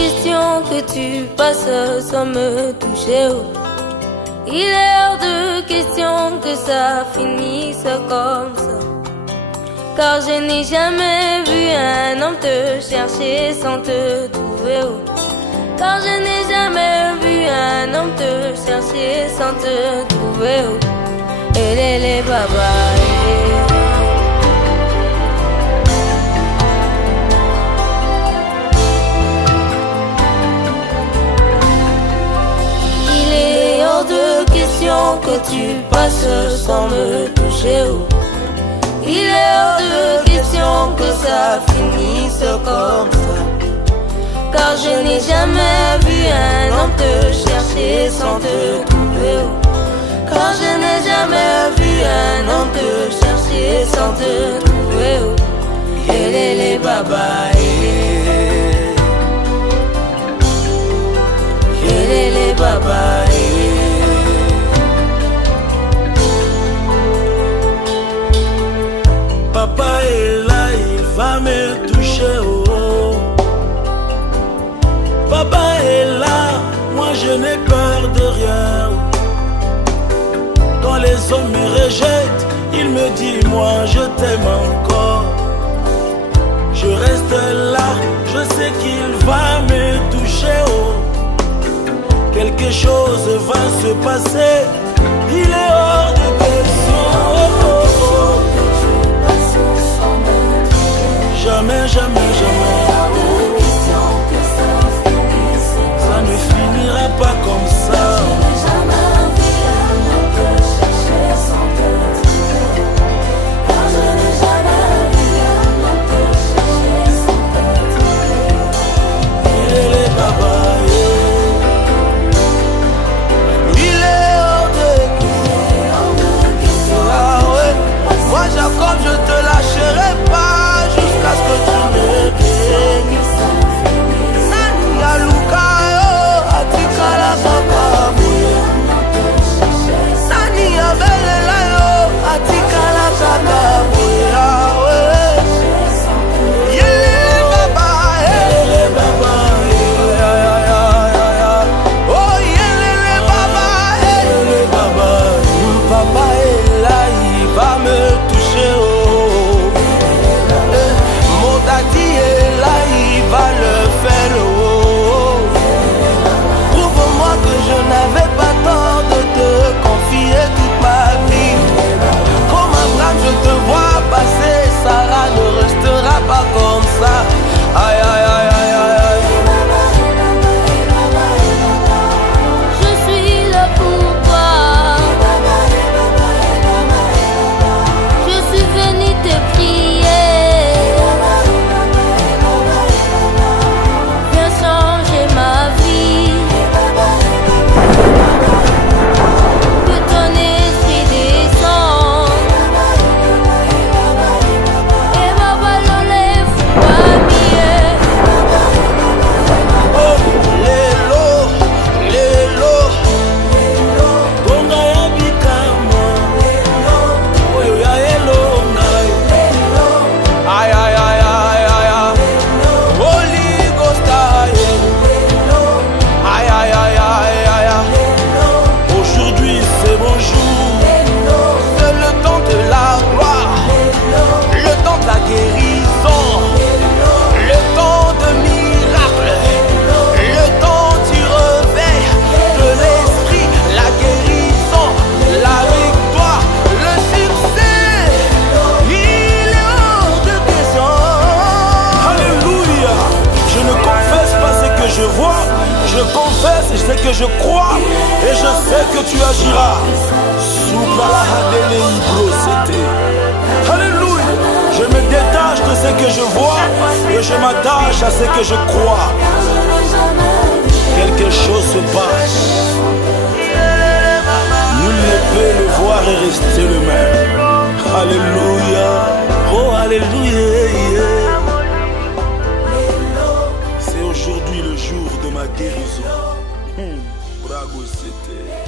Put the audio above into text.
question que tu passes sans me toucher. Oh. Il est hors de question que ça finisse comme ça. Car je n'ai jamais vu un homme te chercher sans te trouver. Oh. Car je n'ai jamais vu un homme te chercher sans te trouver. Oh. Et les baba. Il est hors de question que tu passes sans me toucher. Oh. Il est hors de question que ça finisse comme ça. Car je n'ai jamais vu un homme te chercher sans te trouver. Oh. Car je n'ai jamais vu un homme te chercher sans te trouver. Oh. Les baba. Les baba. Papa est là, il va me toucher. Oh. Papa est là, moi je n'ai peur de rien. Quand les hommes me rejettent, il me dit moi je t'aime encore. Je reste là, je sais qu'il va me toucher. Oh. Quelque chose va se passer, il est hors de question. Oh, oh, oh. Jamais, jamais, jamais. Ça ne finira pas comme ça. Comme je te lâcherai pas jusqu'à ce que tu me payes. Nani alukayo atikala kakabuye. Nani abelelayo atikala kakabuye. Yele baba, yele baba, oh yele baba, yele baba. Papa est là, il va me toucher. Mon daddy est là, il va le faire. Prouve-moi que je n'avais pas tort de te confier toute ma vie. Comme Abraham, je te vois passer. Sarah ne restera pas comme ça. Aïe aïe aïe aïe aïe aïe. Je suis là pour toi. Je suis venu te prier. Viens changer ma vie. Que ton esprit descende. Et baba l'enlève pas mieux. Oh, lelo, lelo, gonga ya bikama, oyo ya elonga, aïe aïe aïe aïe aïe, Holy Ghost aïe, aïe aïe aïe aïe aïe, aujourd'hui c'est mon jour, c'est le temps de la gloire, le temps de la guérison, le temps de miracles, le temps du réveil de l'esprit, la guérison, la victoire, le succès. Il est hors de question. Alléluia. Je ne confesse pas ce que je vois, je confesse ce que je crois et je sais que tu agiras. Soupla la hadele ibro, c'était. Alléluia. Je me détache de ce que je vois et je m'attache à ce que je crois. Quelque chose se passe. Nul ne peut le voir et rester le même. Alléluia. Oh, alléluia. C'est aujourd'hui le jour de ma guérison. Bravo, c'était.